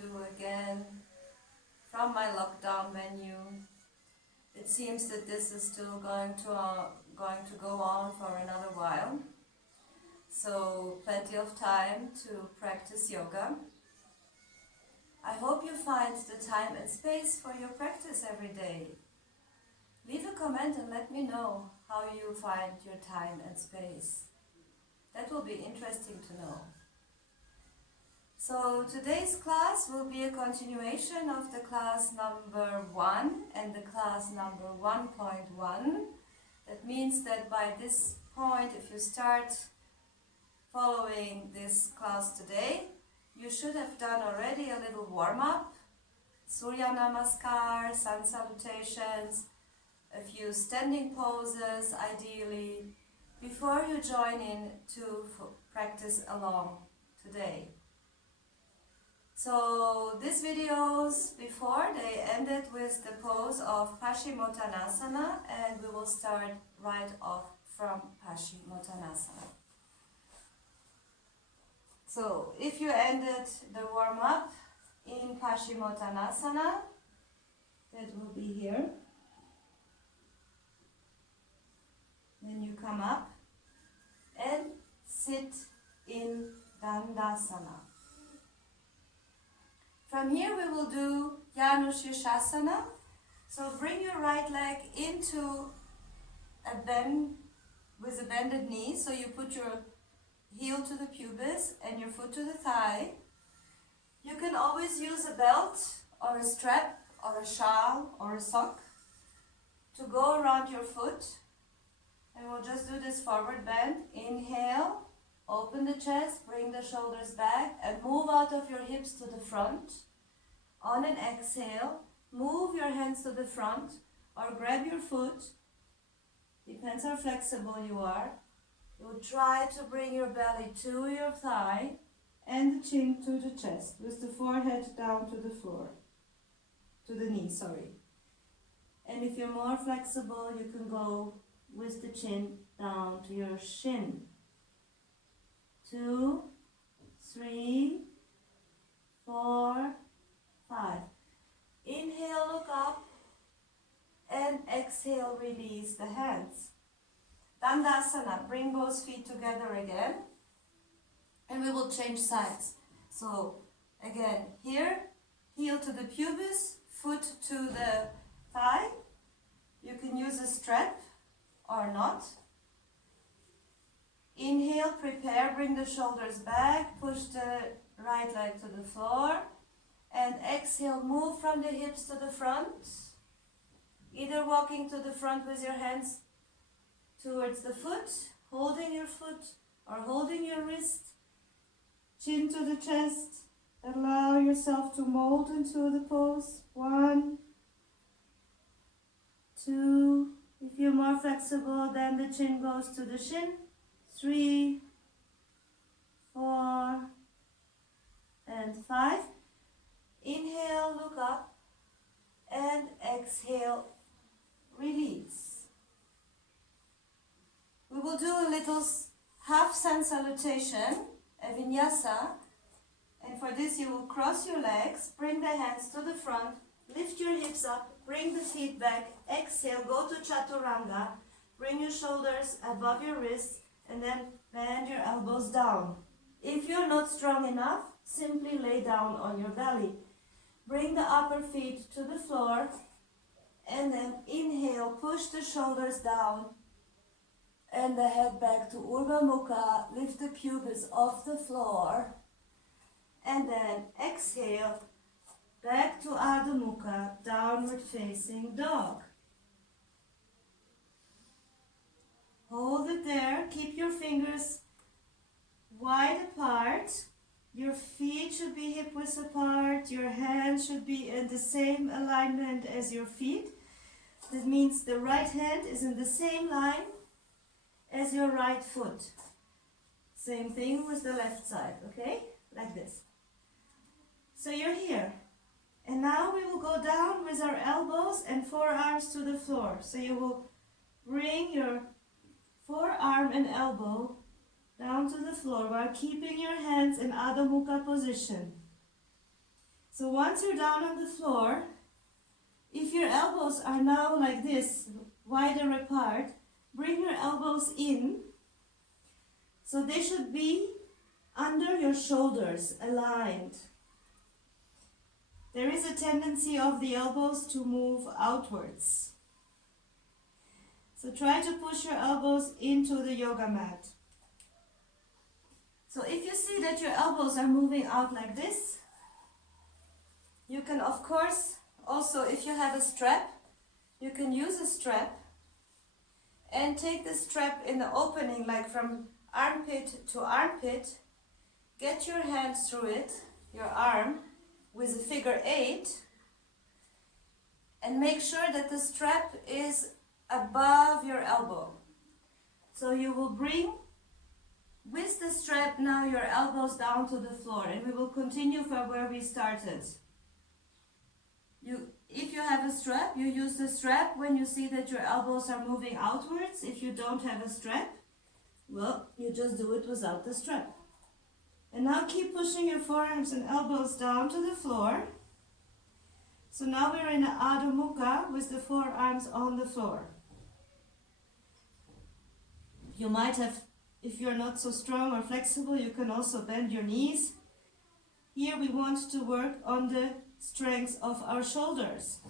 do again from my lockdown venue. It seems that this is still going to go on for another while, so plenty of time to practice yoga. I hope you find the time and space for your practice every day. Leave a comment and let me know how you find your time and space. That will be interesting to know. So today's class will be a continuation of the class number 1 and the class number 1.1. That means that by this point, if you start following this class today, you should have done already a little warm-up, Surya Namaskar, sun salutations, a few standing poses ideally, before you join in to practice along today. So these videos before, they ended with the pose of Paschimottanasana, and we will start right off from Paschimottanasana. So if you ended the warm-up in Paschimottanasana, that will be here. Then you come up and sit in Dandasana. From here we will do Janu Shirshasana. So bring your right leg into a bend with a bended knee. So you put your heel to the pubis and your foot to the thigh. You can always use a belt or a strap or a shawl or a sock to go around your foot. And we'll just do this forward bend. Inhale, open the chest, bring the shoulders back and move out of your hips to the front. On an exhale, move your hands to the front or grab your foot. Depends how flexible you are. You'll try to bring your belly to your thigh and the chin to the chest with the forehead down to the floor, to the knee, sorry. And if you're more flexible, you can go with the chin down to your shin. 2, 3, 4, 5. Inhale, look up, and exhale, release the hands. Dandasana, bring both feet together again, and we will change sides. So again, here, heel to the pubis, foot to the thigh. You can use a strap or not. Inhale, prepare, bring the shoulders back, push the right leg to the floor, and exhale, move from the hips to the front, either walking to the front with your hands towards the foot, holding your foot or holding your wrist, chin to the chest. Allow yourself to mold into the pose. 1, 2, if you're more flexible, then the chin goes to the shin. 3, 4, and 5. Inhale, look up, and exhale, release. We will do a little half sun salutation, a vinyasa, and for this you will cross your legs, bring the hands to the front, lift your hips up, bring the feet back, exhale, go to chaturanga, bring your shoulders above your wrists, and then bend your elbows down. If you're not strong enough, simply lay down on your belly. Bring the upper feet to the floor, and then inhale, push the shoulders down, and the head back to Urdhva Mukha, lift the pubis off the floor, and then exhale, back to Adho Mukha, downward facing dog. Hold it there, keep your fingers wide apart, your feet should be hip-width apart, your hands should be in the same alignment as your feet. That means the right hand is in the same line as your right foot. Same thing with the left side, okay? Like this. So you're here. And now we will go down with our elbows and forearms to the floor. So you will bring your forearm and elbow down to the floor while keeping your hands in Adho Mukha position. So once you're down on the floor, if your elbows are now like this, wider apart, bring your elbows in. So they should be under your shoulders, aligned. There is a tendency of the elbows to move outwards. So try to push your elbows into the yoga mat. So if you see that your elbows are moving out like this, you can of course also, if you have a strap, you can use a strap and take the strap in the opening, like from armpit to armpit. Get your hands through it, your arm, with a figure 8, and make sure that the strap is above your elbow. So you will bring with the strap now your elbows down to the floor, and we will continue from where we started. If you have a strap, you use the strap when you see that your elbows are moving outwards. If you don't have a strap, well, you just do it without the strap. And now keep pushing your forearms and elbows down to the floor. So now we're in an Adho Mukha with the forearms on the floor. You might have, if you're not so strong or flexible, you can also bend your knees. Here we want to work on the strength of our shoulders.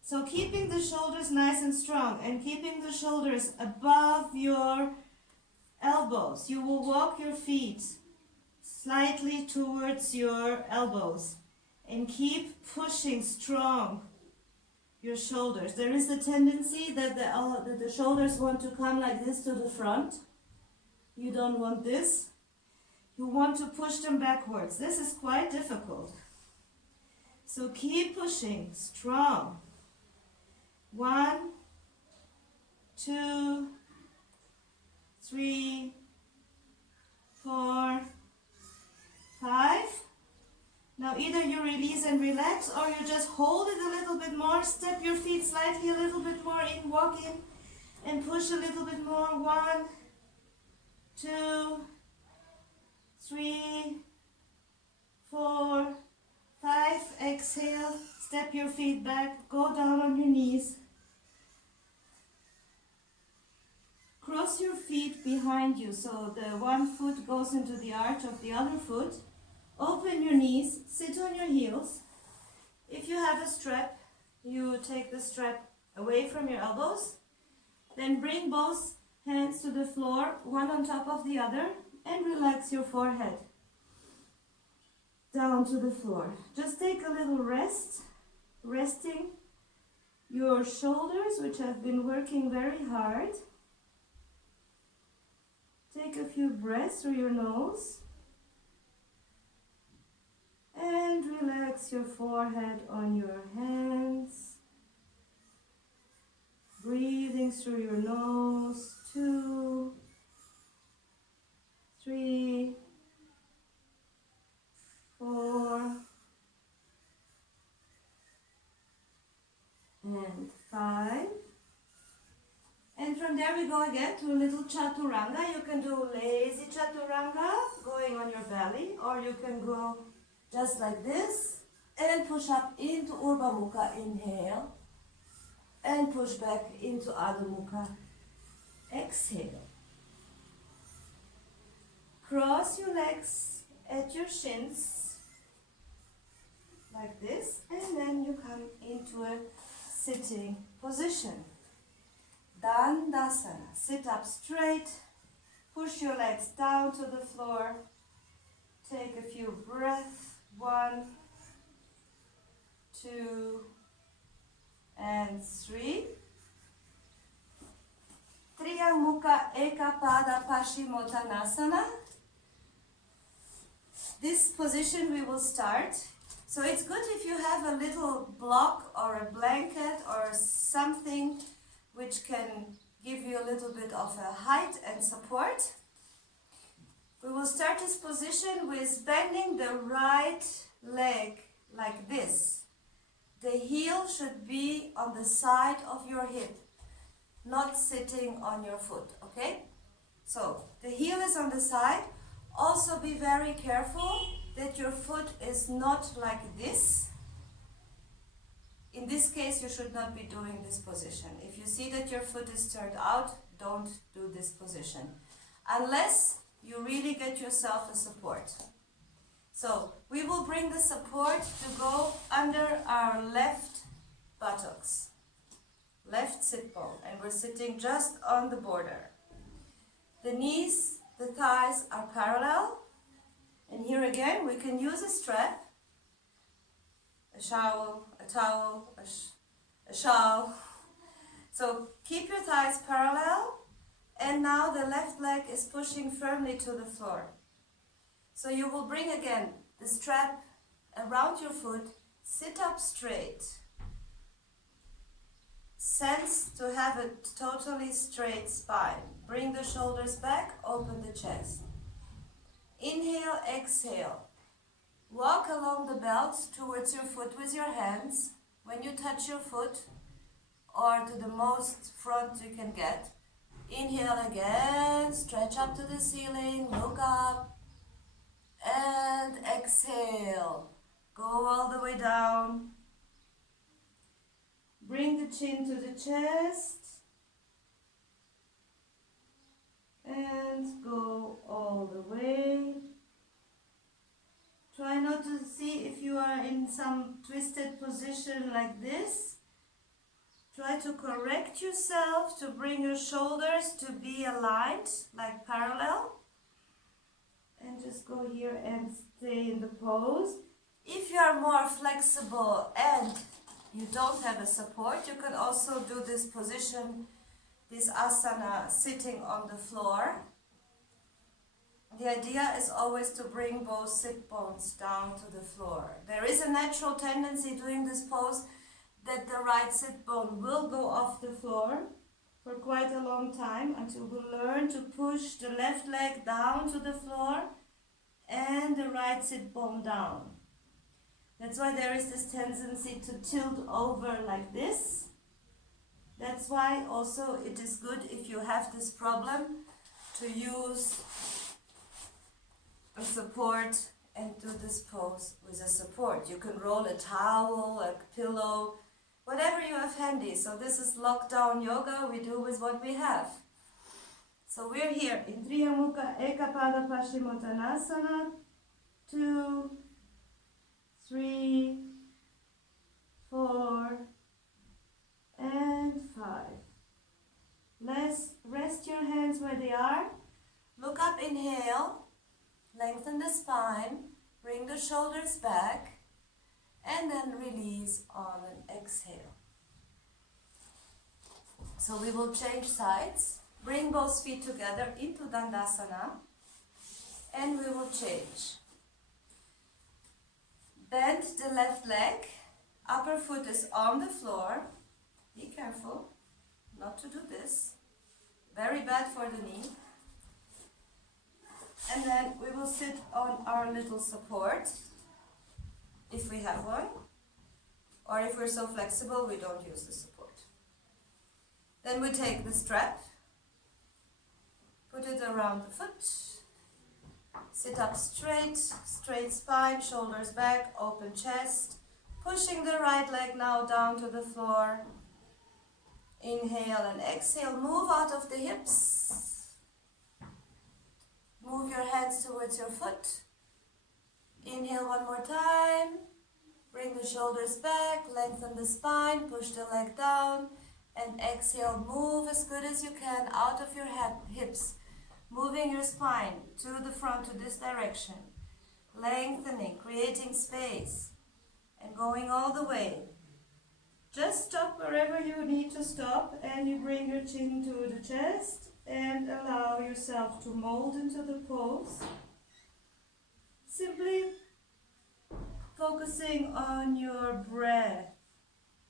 So keeping the shoulders nice and strong and keeping the shoulders above your elbows. You will walk your feet slightly towards your elbows and keep pushing strong your shoulders. There is a tendency that the shoulders want to come like this to the front. You don't want this. You want to push them backwards. This is quite difficult. So keep pushing strong. 1, 2, 3, 4, 5. Now either you release and relax, or you just hold it a little bit more. Step your feet slightly a little bit more in, walk in, and push a little bit more. 1, 2, 3, 4, 5. Exhale. Step your feet back. Go down on your knees. Cross your feet behind you, so the one foot goes into the arch of the other foot. Open your knees, sit on your heels. If you have a strap, you take the strap away from your elbows. Then bring both hands to the floor, one on top of the other, and relax your forehead down to the floor. Just take a little rest, resting your shoulders, which have been working very hard. Take a few breaths through your nose and relax your forehead on your hands. Breathing through your nose. 2, 3, 4, and 5. And from there we go again to a little chaturanga. You can do lazy chaturanga, going on your belly, or you can go just like this and push up into Urdhva Mukha. Inhale and push back into Adho Mukha. Exhale. Cross your legs at your shins like this, and then you come into a sitting position. Dandasana. Sit up straight, push your legs down to the floor, take a few breaths. 1, 2, and 3. Triyamukha Ekapada Paschimottanasana. This position we will start. So it's good if you have a little block or a blanket or something which can give you a little bit of a height and support. We will start this position with bending the right leg like this. The heel should be on the side of your hip, not sitting on your foot, okay? So the heel is on the side. Also be very careful that your foot is not like this. In this case, you should not be doing this position. If you see that your foot is turned out, don't do this position. Unless you really get yourself a support. So, we will bring the support to go under our left buttocks. Left sit bone. And we're sitting just on the border. The knees, the thighs are parallel. And here again, we can use a strap, a shawl, a towel, a shawl. So keep your thighs parallel, and now the left leg is pushing firmly to the floor. So you will bring again the strap around your foot, sit up straight. Sense to have a totally straight spine. Bring the shoulders back, open the chest. Inhale, exhale. Walk along the belt towards your foot with your hands. When you touch your foot, or to the most front you can get, inhale again, stretch up to the ceiling, look up, and exhale. Go all the way down. Bring the chin to the chest, and go all the way. Try not to see if you are in some twisted position like this. Try to correct yourself to bring your shoulders to be aligned, like parallel. And just go here and stay in the pose. If you are more flexible and you don't have a support, you can also do this position, this asana, sitting on the floor. The idea is always to bring both sit bones down to the floor. There is a natural tendency during this pose that the right sit bone will go off the floor for quite a long time until we learn to push the left leg down to the floor and the right sit bone down. That's why there is this tendency to tilt over like this. That's why also it is good if you have this problem to use a support and do this pose with a support. You can roll a towel, a pillow, whatever you have handy. So this is lockdown yoga, we do with what we have. So we're here in Triyamukha Ekapada Paschimottanasana. 2, 3, 4, and 5. Let's rest your hands where they are. Look up, inhale. Lengthen the spine, bring the shoulders back, and then release on an exhale. So we will change sides. Bring both feet together into Dandasana, and we will change. Bend the left leg, upper foot is on the floor. Be careful not to do this. Very bad for the knee. And then we will sit on our little support, if we have one, or if we're so flexible we don't use the support. Then we take the strap, put it around the foot, sit up straight, straight spine, shoulders back, open chest, pushing the right leg now down to the floor. Inhale and exhale, move out of the hips. Move your hands towards your foot. Inhale one more time. Bring the shoulders back, lengthen the spine, push the leg down, and exhale. Move as good as you can out of your hips. Moving your spine to the front, to this direction. Lengthening, creating space, and going all the way. Just stop wherever you need to stop, and you bring your chin to the chest. And allow yourself to mold into the pose. Simply focusing on your breath.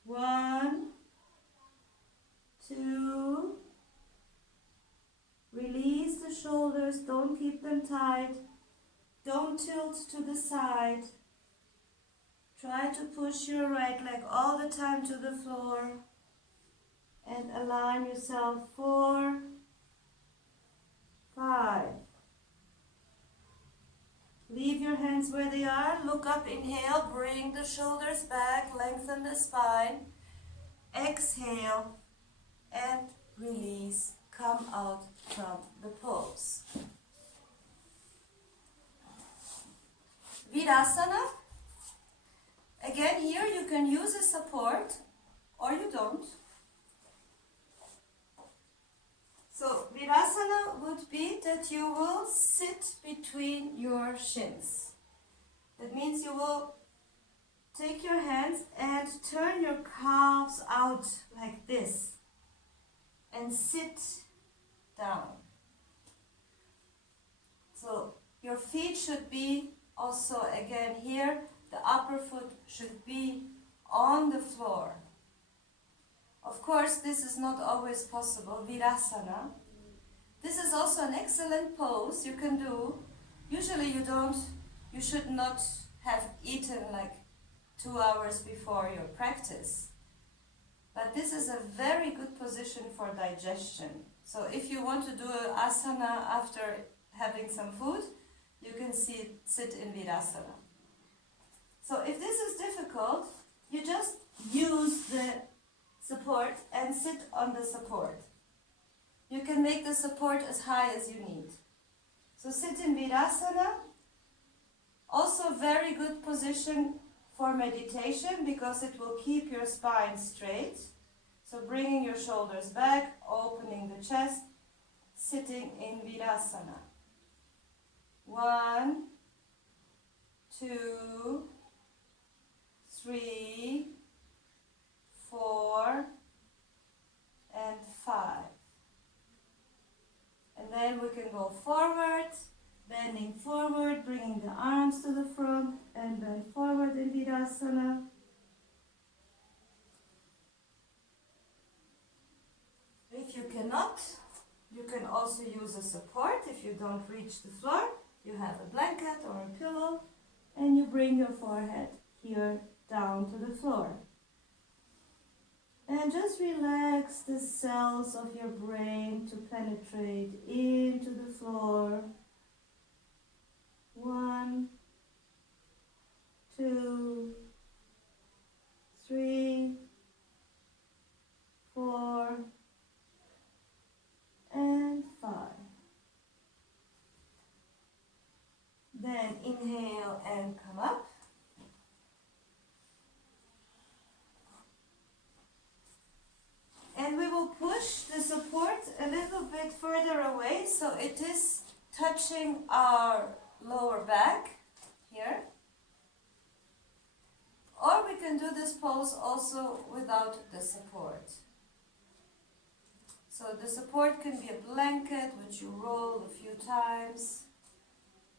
1, 2. Release the shoulders, don't keep them tight. Don't tilt to the side. Try to push your right leg all the time to the floor. And align yourself. 4, 5, Leave your hands where they are. Look up, inhale, bring the shoulders back, lengthen the spine. Exhale and release. Come out from the pose. Virasana. Again, here you can use a support or you don't. So Virasana would be that you will sit between your shins. That means you will take your hands and turn your calves out like this and sit down. So your feet should be also, again here, the upper foot should be on the floor. Of course, this is not always possible, Virasana. This is also an excellent pose you can do. Usually you should not have eaten like 2 hours before your practice. But this is a very good position for digestion. So if you want to do an asana after having some food, you can sit in Virasana. So if this is difficult, you just use the support and sit on the support. You can make the support as high as you need. So sit in Virasana. Also very good position for meditation because it will keep your spine straight. So bringing your shoulders back, opening the chest, sitting in Virasana. 1, 2, 3, 4, and 5. And then we can go forward, bending forward, bringing the arms to the front, and bend forward in Virasana. If you cannot, you can also use a support. If you don't reach the floor, you have a blanket or a pillow, and you bring your forehead here down to the floor. And just relax the cells of your brain to penetrate into the floor. 1, 2, 3, 4, and 5. Then inhale and come up. And we will push the support a little bit further away so it is touching our lower back here. Or we can do this pose also without the support. So the support can be a blanket which you roll a few times.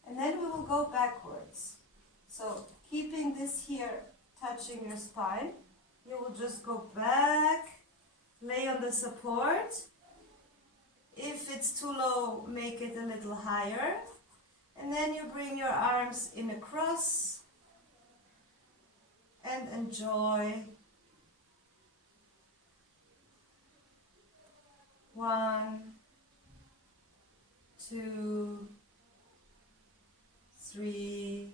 And then we will go backwards. So keeping this here touching your spine, you will just go back, lay on the support. If it's too low, make it a little higher. And then you bring your arms in a cross and enjoy. 1, 2, 3,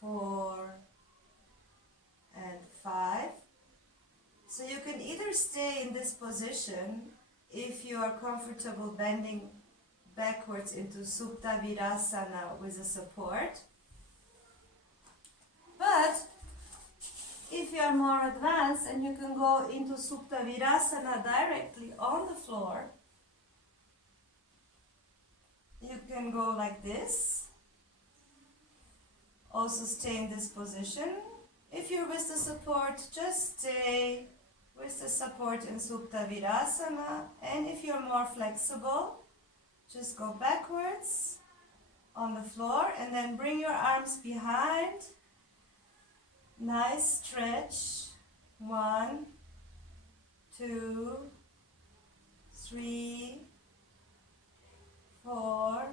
4, and 5. So you can either stay in this position if you are comfortable bending backwards into Supta Virasana with a support. But if you are more advanced and you can go into Supta Virasana directly on the floor, you can go like this. Also stay in this position. If you're with the support, just stay with the support in Supta Virasana. And if you're more flexible, just go backwards on the floor and then bring your arms behind. Nice stretch. 1, 2, 3, 4,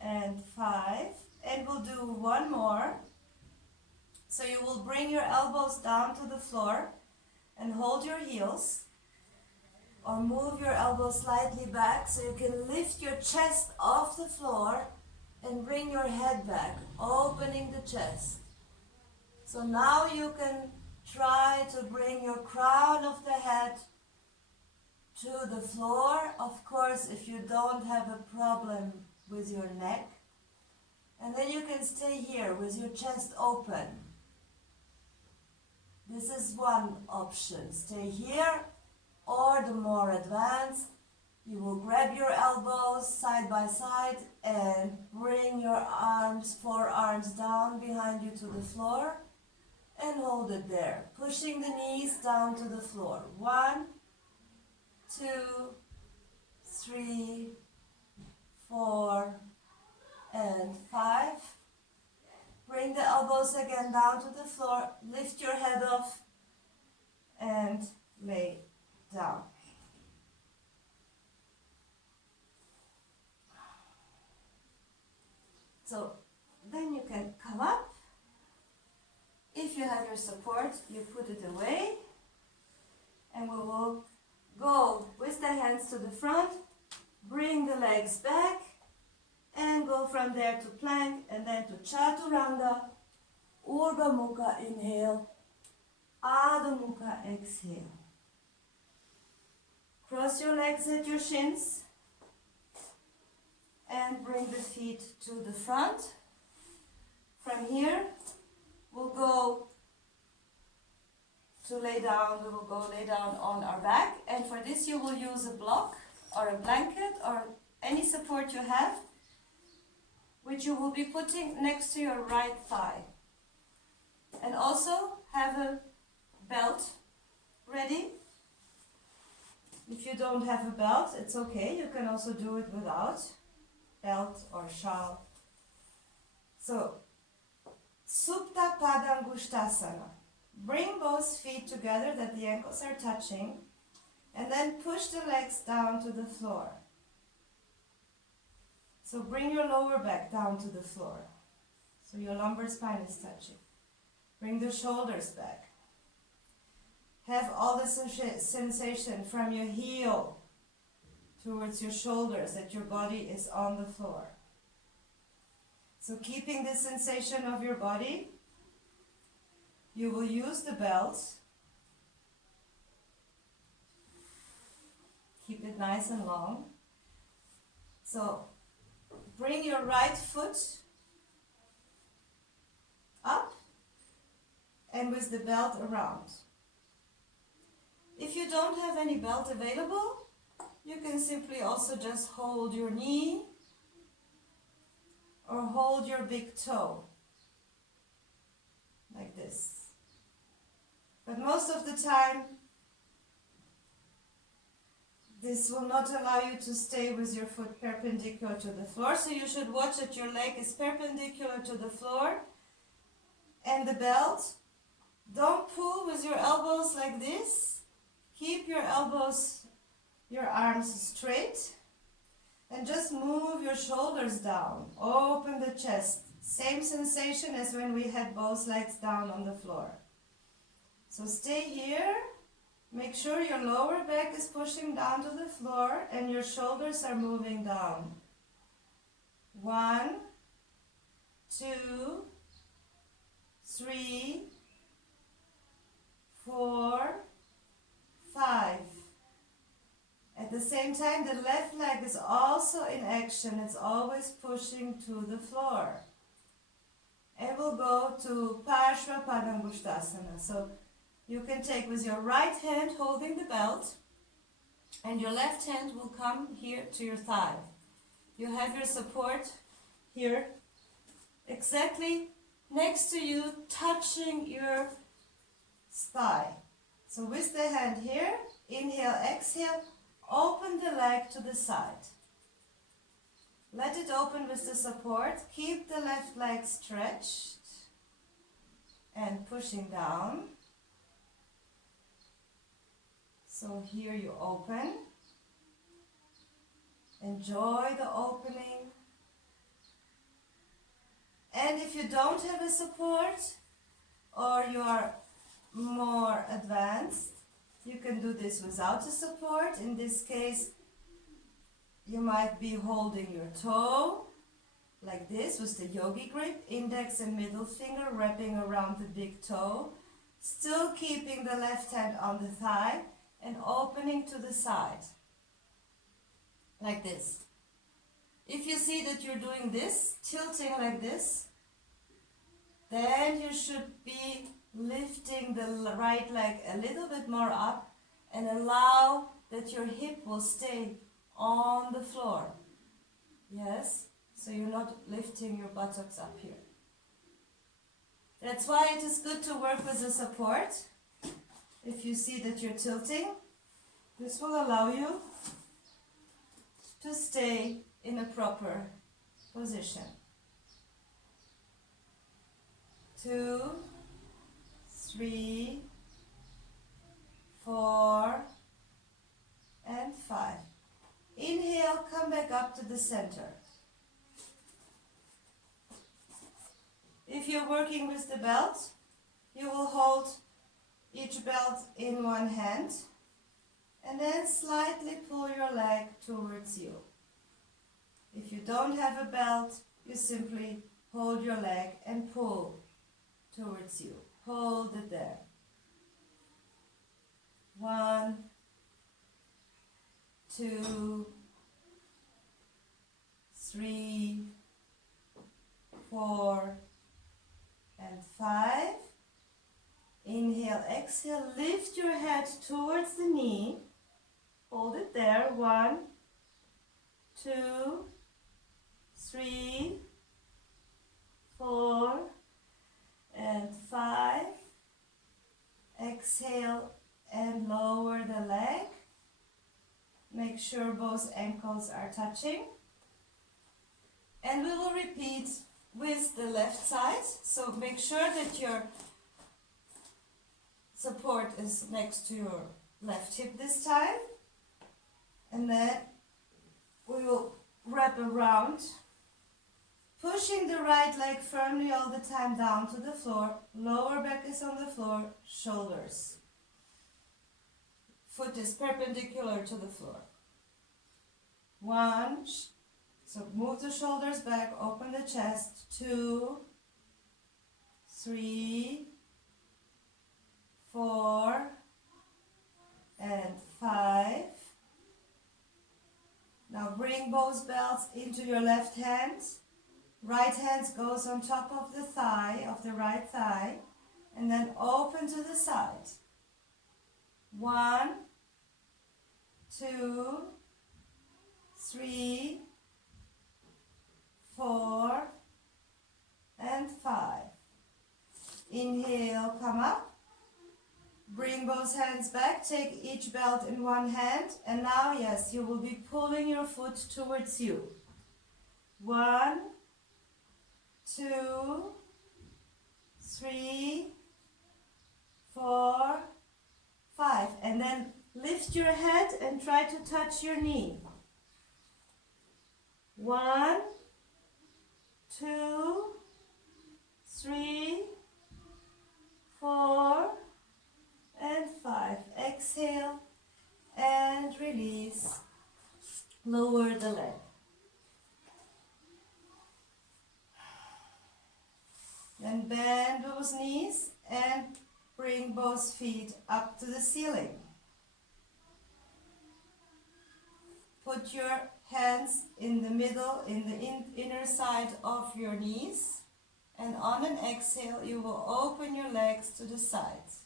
and 5. And we'll do one more. So you will bring your elbows down to the floor and hold your heels. or move your elbows slightly back so you can lift your chest off the floor and bring your head back, opening the chest. So now you can try to bring your crown of the head to the floor. Of course, if you don't have a problem with your neck. And then you can stay here with your chest open. This is one option. Stay here, or the more advanced, you will grab your elbows side by side and bring your arms, forearms down behind you to the floor and hold it there, pushing the knees down to the floor. 1, 2, 3, 4, and 5. Bring the elbows again down to the floor, lift your head off and lay down. So then you can come up. If you have your support, you put it away, and we will go with the hands to the front, bring the legs back, and go from there to plank, and then to chaturanga, Urdhva Mukha, inhale, Adho Mukha, exhale. Cross your legs at your shins, and bring the feet to the front. From here, we'll go to lay down. We will go lay down on our back, and for this you will use a block or a blanket or any support you have, which you will be putting next to your right thigh. And also have a belt ready. If you don't have a belt, it's okay. You can also do it without belt or shawl. So, Supta Padangushtasana. Bring both feet together that the ankles are touching, and then push the legs down to the floor. So bring your lower back down to the floor. So your lumbar spine is touching. Bring the shoulders back. Have all the sensation from your heel towards your shoulders, that your body is on the floor. So keeping the sensation of your body, you will use the belt. Keep it nice and long. So bring your right foot up and with the belt around. If you don't have any belt available, you can simply also just hold your knee or hold your big toe, like this. But most of the time, this will not allow you to stay with your foot perpendicular to the floor, so you should watch that your leg is perpendicular to the floor. And the belt, don't pull with your elbows like this. Keep your elbows, your arms straight, and just move your shoulders down. Open the chest. Same sensation as when we had both legs down on the floor. So stay here. Make sure your lower back is pushing down to the floor and your shoulders are moving down. 1, 2, 3, 4, 5. At the same time, the left leg is also in action. It's always pushing to the floor. And we'll go to Parshva Padangushtasana. So you can take with your right hand holding the belt, and your left hand will come here to your thigh. You have your support here, exactly next to you, touching your thigh. So with the hand here, inhale, exhale, open the leg to the side. Let it open with the support. Keep the left leg stretched and pushing down. So here you open. Enjoy the opening. And if you don't have a support, or you are more advanced, You can do this without a support. In this case, you might be holding your toe like this with the yogi grip, index and middle finger wrapping around the big toe, still keeping the left hand on the thigh and opening to the side, like this. If you see that you're doing this, tilting like this, then you should be lifting the right leg a little bit more up and allow that your hip will stay on the floor. Yes? So you're not lifting your buttocks up here. That's why it is good to work with the support. If you see that you're tilting, this will allow you to stay in a proper position. 2, 3, 4, and 5. Inhale, come back up to the center. If you're working with the belt, you will hold each belt in one hand and then slightly pull your leg towards you. If you don't have a belt, you simply hold your leg and pull towards you. Hold it there. 1, 2, 3, 4, and 5. Inhale, exhale, lift your head towards the knee. Hold it there. 1, 2, 3, 4, and 5. Exhale and lower the leg. Make sure both ankles are touching. And we will repeat with the left side. So make sure that your support is next to your left hip this time. And then we will wrap around, pushing the right leg firmly all the time down to the floor. Lower back is on the floor, shoulders. Foot is perpendicular to the floor. 1, so move the shoulders back, open the chest. 2, 3, 4, and 5. Now bring both belts into your left hand. Right hand goes on top of the thigh, of the right thigh, and then open to the side. 1, 2, 3, 4, and 5. Inhale, come up. Bring both hands back, take each belt in one hand, and now, yes, you will be pulling your foot towards you. 1, 2, 3, 4, 5. And then lift your head and try to touch your knee. 1, 2, 3, 4, and 5. Exhale and release. Lower the leg. Then bend those knees and bring both feet up to the ceiling. Put your hands in the middle, in the inner side of your knees. And on an exhale, you will open your legs to the sides,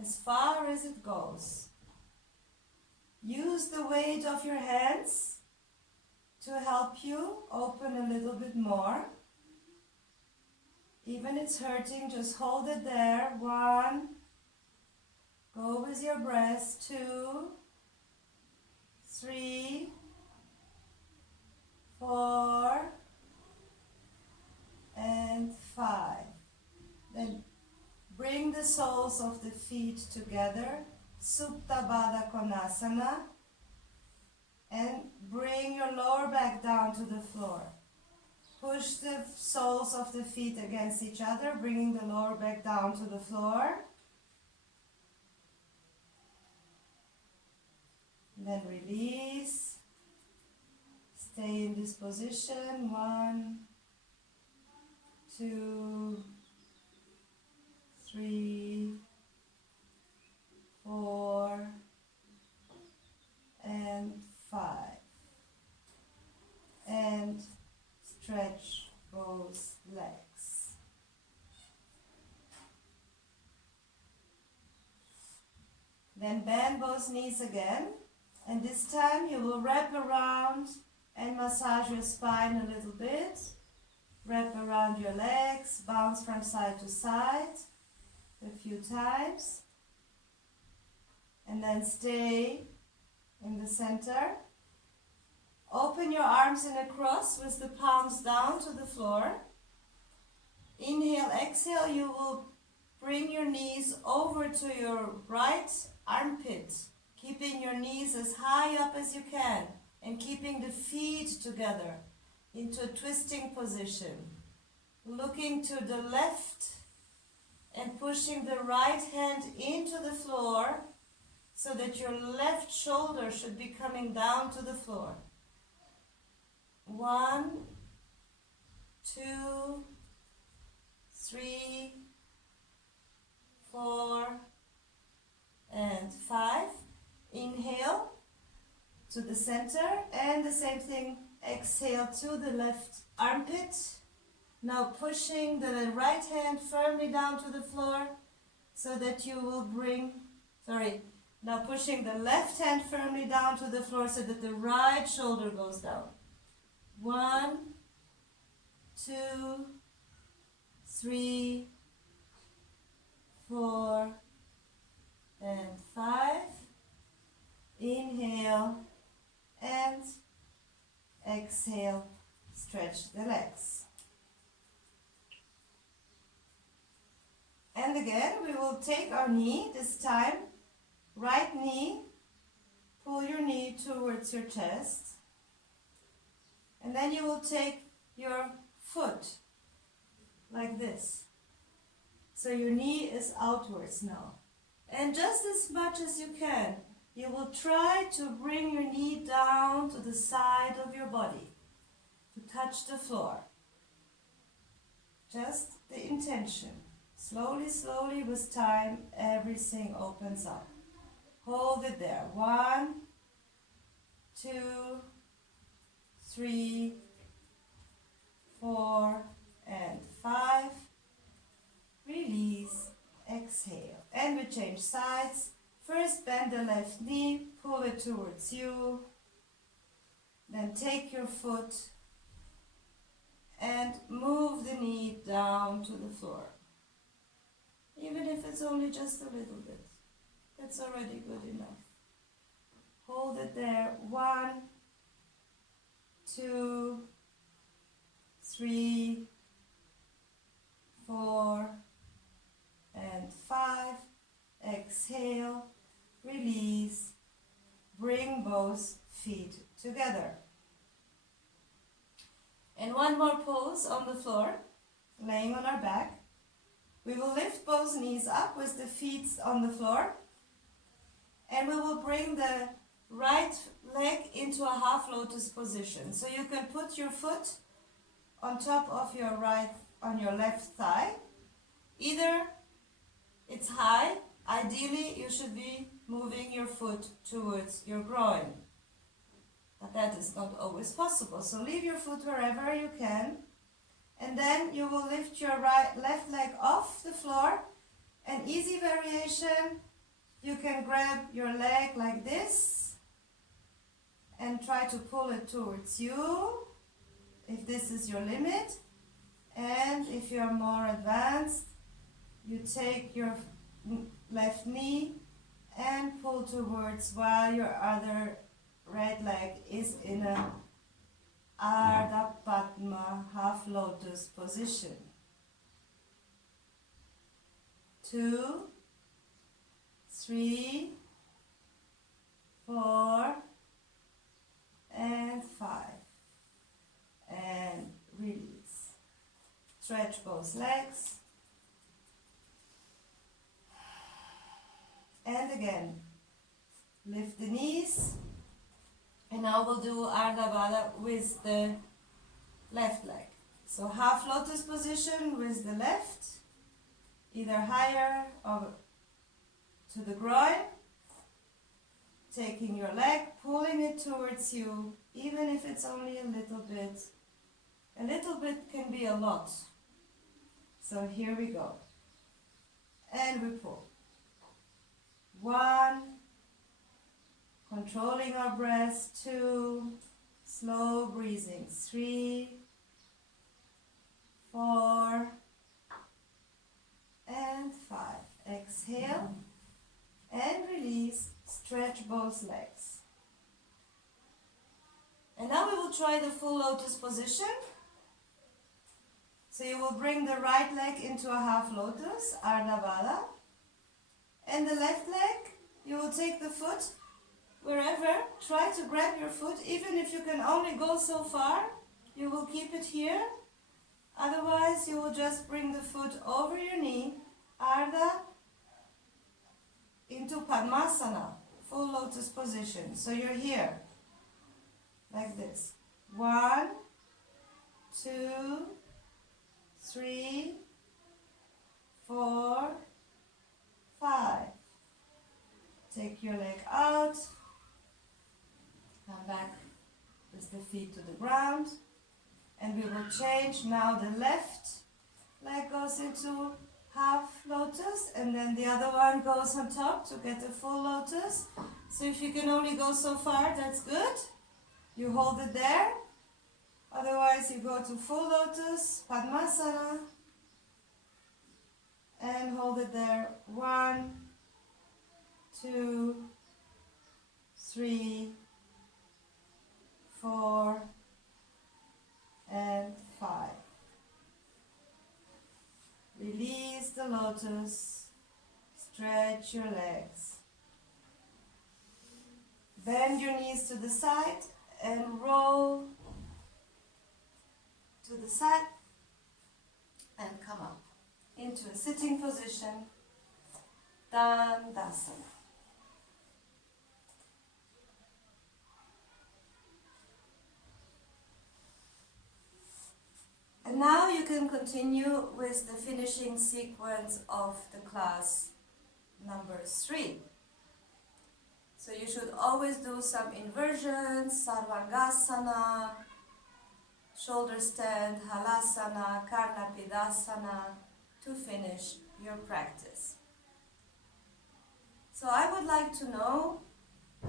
as far as it goes. Use the weight of your hands to help you open a little bit more. Even it's hurting, just hold it there. 1, go with your breath. 2, 3, 4, and 5. Then bring the soles of the feet together, Supta Baddha Konasana, and bring your lower back down to the floor. Push the soles of the feet against each other, bringing the lower back down to the floor. this position. 1, 2, 3, 4, and 5. And stretch both legs. Then bend both knees again, and this time you will wrap around and massage your spine a little bit. Wrap around your legs, bounce from side to side a few times, and then stay in the center. Open your arms in a cross with the palms down to the floor. Inhale, exhale, you will bring your knees over to your right armpit, keeping your knees as high up as you can and keeping the feet together into a twisting position. Looking to the left and pushing the right hand into the floor so that your left shoulder should be coming down to the floor. 1, 2, 3, 4, and 5. Inhale to the center, and the same thing, exhale to the left armpit. Now pushing the right hand firmly down to the floor so that you will now pushing the left hand firmly down to the floor so that the right shoulder goes down. 1, 2, 3, 4, and 5. Inhale and exhale, stretch the legs. And again, we will take our knee, this time, right knee, pull your knee towards your chest. And then you will take your foot like this. So your knee is outwards now. And just as much as you can, you will try to bring your knee down to the side of your body, to touch the floor. Just the intention. Slowly, slowly, with time, everything opens up. Hold it there. 1, 2, 3, 4, and 5. Release, exhale. And we change sides. First, bend the left knee, pull it towards you. Then take your foot and move the knee down to the floor. Even if it's only just a little bit, that's already good enough. Hold it there. 1, 2, 3, 4, and 5. Exhale, release, bring both feet together. And one more pose on the floor, laying on our back. We will lift both knees up with the feet on the floor, and we will bring the right leg into a half lotus position. So you can put your foot on top of your on your left thigh. Either it's high, ideally you should be moving your foot towards your groin. But that is not always possible. So leave your foot wherever you can. And then you will lift your left leg off the floor. An easy variation, you can grab your leg like this and try to pull it towards you, if this is your limit. And if you're more advanced, you take your left knee and pull towards while your other right leg is in a Ardha Padma half lotus position. 2, 3, 4, and 5. And release. Stretch both legs. And again, lift the knees, And now we'll do Ardha Bada with the left leg. So half lotus position with the left, either higher or to the groin, taking your leg, pulling it towards you, even if it's only a little bit. A little bit can be a lot. So here we go. And we pull. 1, controlling our breath. 2, slow breathing. 3, 4, and 5. Exhale and release. Stretch both legs. And now we will try the full lotus position. So you will bring the right leg into a half lotus, Ardha Bada. And the left leg, you will take the foot wherever. Try to grab your foot, even if you can only go so far, you will keep it here. Otherwise, you will just bring the foot over your knee, Ardha, into Padmasana, full lotus position. So you're here, like this. 1, 2, 3, 4, 5. Take your leg out. Come back with the feet to the ground. And we will change. Now the left leg goes into half lotus, and then the other one goes on top to get a full lotus. So if you can only go so far, that's good. You hold it there. Otherwise, you go to full lotus, Padmasana, and hold it there. 1, 2, 3, 4, and 5. Release the lotus. Stretch your legs. Bend your knees to the side and roll to the side and come up into a sitting position, Dandasana. And now you can continue with the finishing sequence of the class number 3. So you should always do some inversions, Sarvangasana, shoulder stand, Halasana, Karnapidasana, to finish your practice. So I would like to know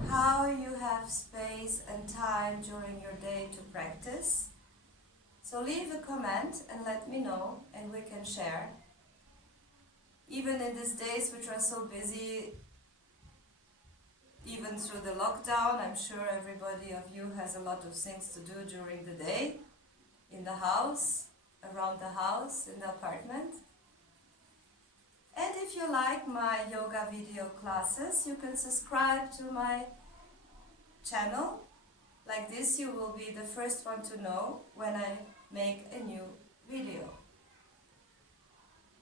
how you have space and time during your day to practice. So leave a comment and let me know, and we can share. Even in these days which are so busy, even through the lockdown, I'm sure everybody of you has a lot of things to do during the day, in the house, around the house, in the apartment. And if you like my yoga video classes, you can subscribe to my channel. Like this, you will be the first one to know when I make a new video.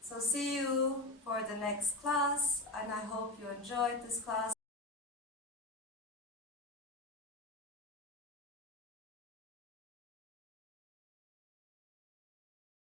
So see you for the next class, and I hope you enjoyed this class.